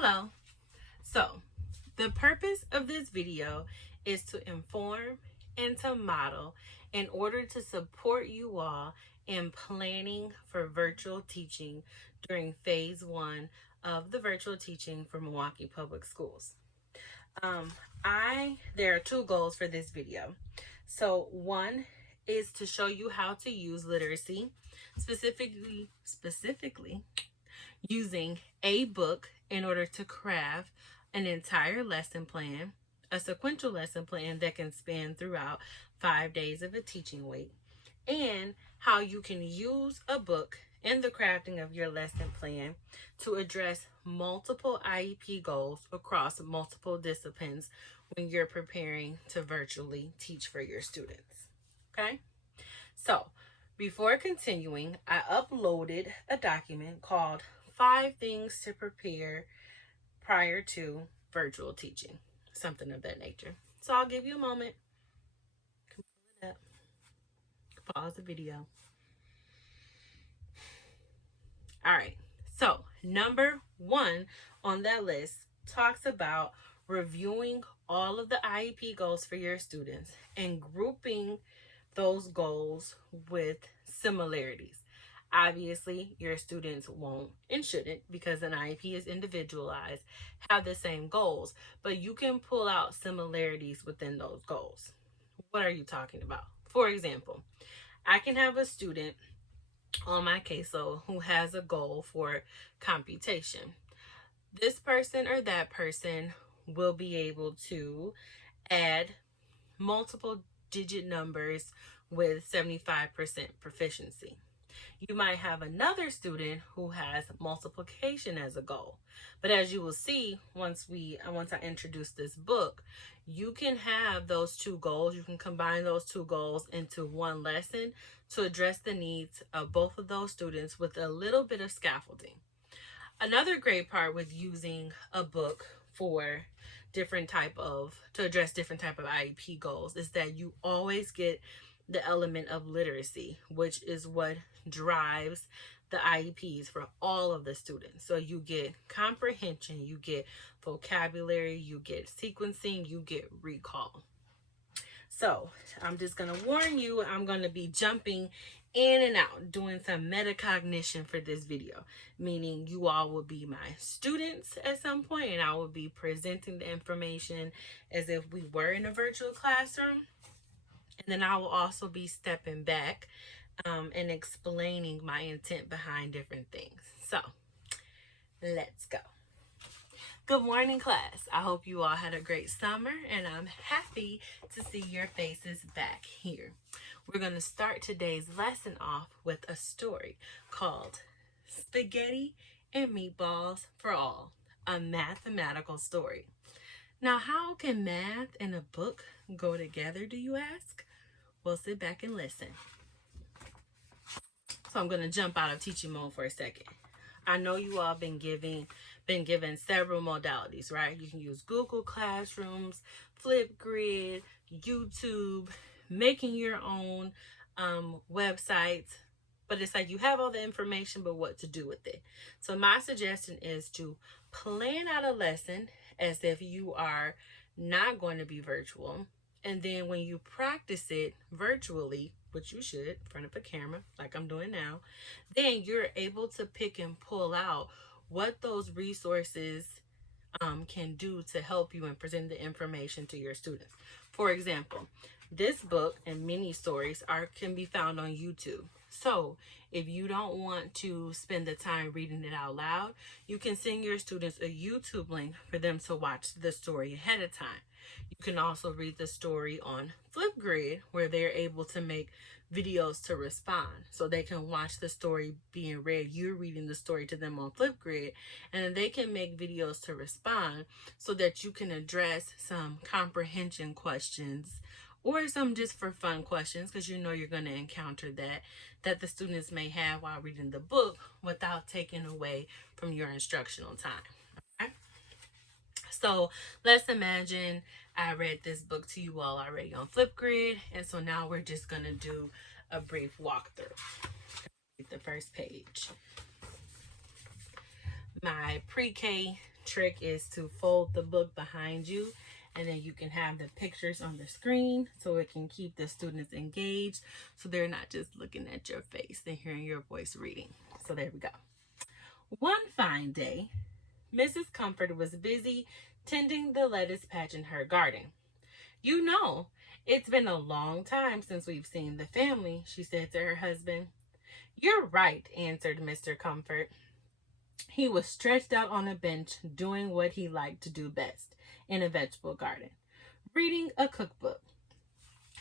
Hello. So, the purpose of this video is to inform and to model in order to support you all in planning for virtual teaching during phase 1 of the virtual teaching for Milwaukee Public Schools. There are two goals for this video. So one is to show you how to use literacy, specifically using a book in order to craft an entire lesson plan, a sequential lesson plan that can span throughout 5 days of a teaching week, and how you can use a book in the crafting of your lesson plan to address multiple IEP goals across multiple disciplines when you're preparing to virtually teach for your students. Okay? So, before continuing, I uploaded a document called 5 Things to Prepare Prior to Virtual Teaching, something of that nature. So I'll give you a moment. Pull it up. Pause the video. All right. So number 1 on that list talks about reviewing all of the IEP goals for your students and grouping those goals with similarities. Obviously, your students won't and shouldn't, because an IEP is individualized, have the same goals, but you can pull out similarities within those goals. What are you talking about? For example, I can have a student on my caseload who has a goal for computation. This person or that person will be able to add multiple digit numbers with 75% proficiency. You might have another student who has multiplication as a goal. But as you will see, once I introduce this book, you can have those two goals. You can combine those two goals into one lesson to address the needs of both of those students with a little bit of scaffolding. Another great part with using a book for to address different type of IEP goals is that you always get the element of literacy, which is what drives the IEPs for all of the students. So you get comprehension, you get vocabulary, you get sequencing, you get recall. So I'm just going to warn you, I'm going to be jumping in and out, doing some metacognition for this video, meaning you all will be my students at some point, and I will be presenting the information as if we were in a virtual classroom. And then I will also be stepping back and explaining my intent behind different things. So let's go. Good morning, class. I hope you all had a great summer, and I'm happy to see your faces back here. We're going to start today's lesson off with a story called Spaghetti and Meatballs for All, a mathematical story. Now, how can math and a book go together, do you ask? Well, sit back and listen. So I'm going to jump out of teaching mode for a second. I know you all been given several modalities, right? You can use Google Classrooms, Flipgrid, YouTube, making your own websites. But it's like you have all the information, but what to do with it. So my suggestion is to plan out a lesson as if you are not going to be virtual. And then when you practice it virtually, which you should, in front of a camera, like I'm doing now, then you're able to pick and pull out what those resources can do to help you and present the information to your students. For example, this book and mini stories can be found on YouTube. So if you don't want to spend the time reading it out loud, you can send your students a YouTube link for them to watch the story ahead of time. You can also read the story on Flipgrid, where they're able to make videos to respond. So they can watch the story being read, you're reading the story to them on Flipgrid, and then they can make videos to respond so that you can address some comprehension questions or some just for fun questions, because you know you're going to encounter that the students may have while reading the book without taking away from your instructional time. Okay? So let's imagine I read this book to you all already on Flipgrid, and so now we're just going to do a brief walkthrough. The first page. My pre-K trick is to fold the book behind you, and then you can have the pictures on the screen so it can keep the students engaged, so they're not just looking at your face and hearing your voice reading. So there we go. One fine day, Mrs. Comfort was busy tending the lettuce patch in her garden. "You know, it's been a long time since we've seen the family," she said to her husband. "You're right," answered Mr. Comfort. He was stretched out on a bench doing what he liked to do best in a vegetable garden, reading a cookbook.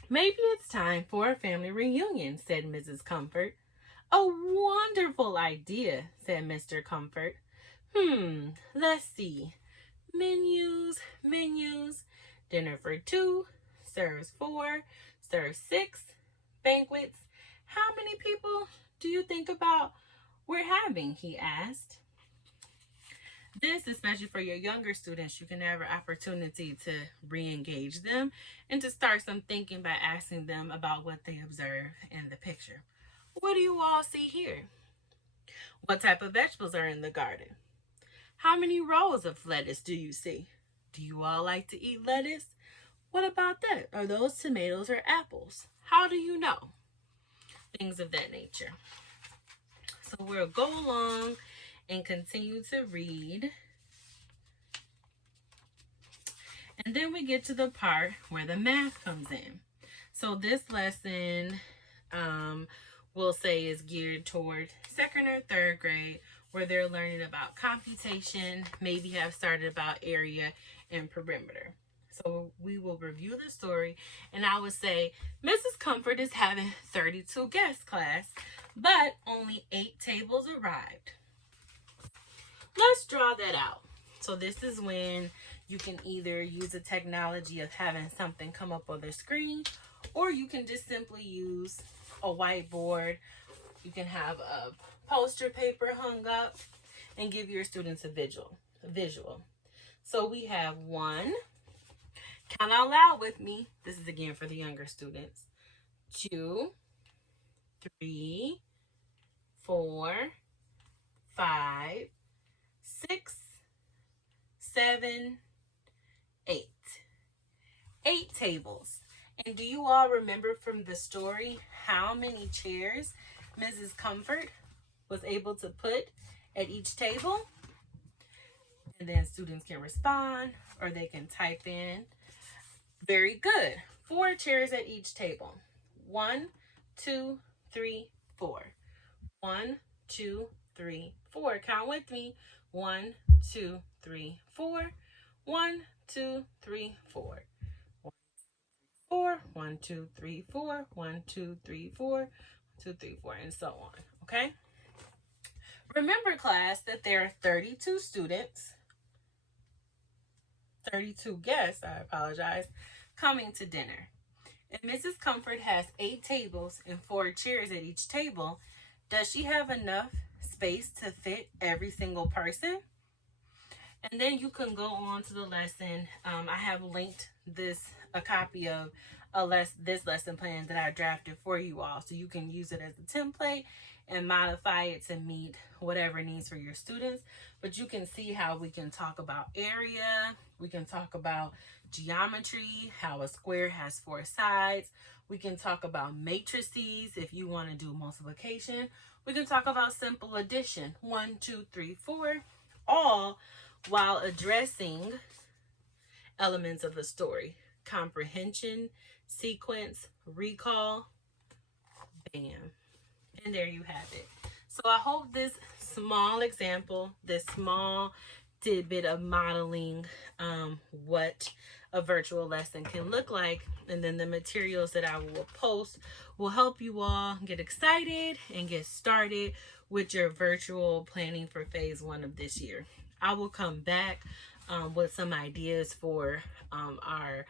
"Maybe it's time for a family reunion," said Mrs. Comfort. "A wonderful idea," said Mr. Comfort. Let's see. Menus. Dinner for 2, serves 4, serves 6, banquets. How many people do you think about we're having?" he asked. This, especially for your younger students, you can have an opportunity to re-engage them and to start some thinking by asking them about what they observe in the picture. What do you all see here? What type of vegetables are in the garden? How many rows of lettuce do you see? Do you all like to eat lettuce? What about that? Are those tomatoes or apples? How do you know? Things of that nature. So we'll go along and continue to read. And then we get to the part where the math comes in. So this lesson, we'll say, is geared toward 2nd or 3rd grade, where they're learning about computation, maybe have started about area and perimeter. So we will review the story, and I would say Mrs. Comfort is having 32 guests, class, but only 8 tables arrived. Let's draw that out. So this is when you can either use the technology of having something come up on the screen, or you can just simply use a whiteboard. You can have a poster paper hung up and give your students a visual. So we have 1, count out loud with me. This is again for the younger students. 2, 3, 4, 5, 6, 7, 8. 8 tables. And do you all remember from the story how many chairs Mrs. Comfort was able to put at each table? And then students can respond or they can type in. Very good. 4 chairs at each table. 1, 2, 3, 4. 1, 2, 3, 4. Count with me. 1, 2, 3, 4. 1, 2, 3, 4. 4, 1, 2, 3, 4, 1, 2, 3, 4, 2, 3, 4, and so on. Okay? Remember, class, that there are 32 students, 32 guests, I apologize, coming to dinner. If Mrs. Comfort has 8 tables and 4 chairs at each table, does she have enough space to fit every single person? And then you can go on to the lesson. I have linked a copy of this lesson plan that I drafted for you all, so you can use it as a template and modify it to meet whatever needs for your students. But you can see how we can talk about area, we can talk about geometry, how a square has 4 sides. We can talk about matrices if you want to do multiplication. We can talk about simple addition, 1, 2, 3, 4, all while addressing elements of the story: comprehension, sequence, recall. Bam. And there you have it. So I hope this small example, this small tidbit of modeling what a virtual lesson can look like, and then the materials that I will post will help you all get excited and get started with your virtual planning for phase 1 of this year. I will come back with some ideas for our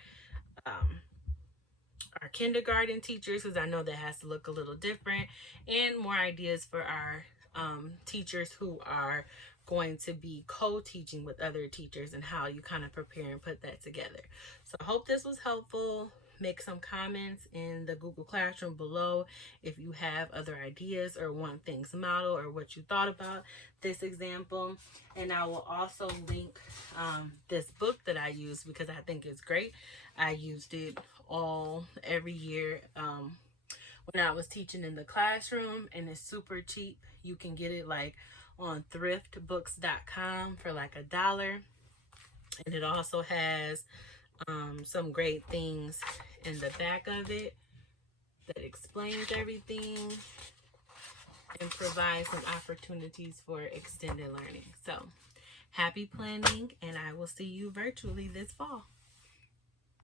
kindergarten teachers, because I know that has to look a little different, and more ideas for our teachers who are going to be co-teaching with other teachers, and how you kind of prepare and put that together. So I hope this was helpful. Make some comments in the Google Classroom below if you have other ideas or want things modeled or what you thought about this example. And I will also link this book that I use because I think it's great. I used it every year when I was teaching in the classroom, and it's super cheap. You can get it like on thriftbooks.com for like $1. And it also has some great things in the back of it that explains everything and provides some opportunities for extended learning. So happy planning, and I will see you virtually this fall.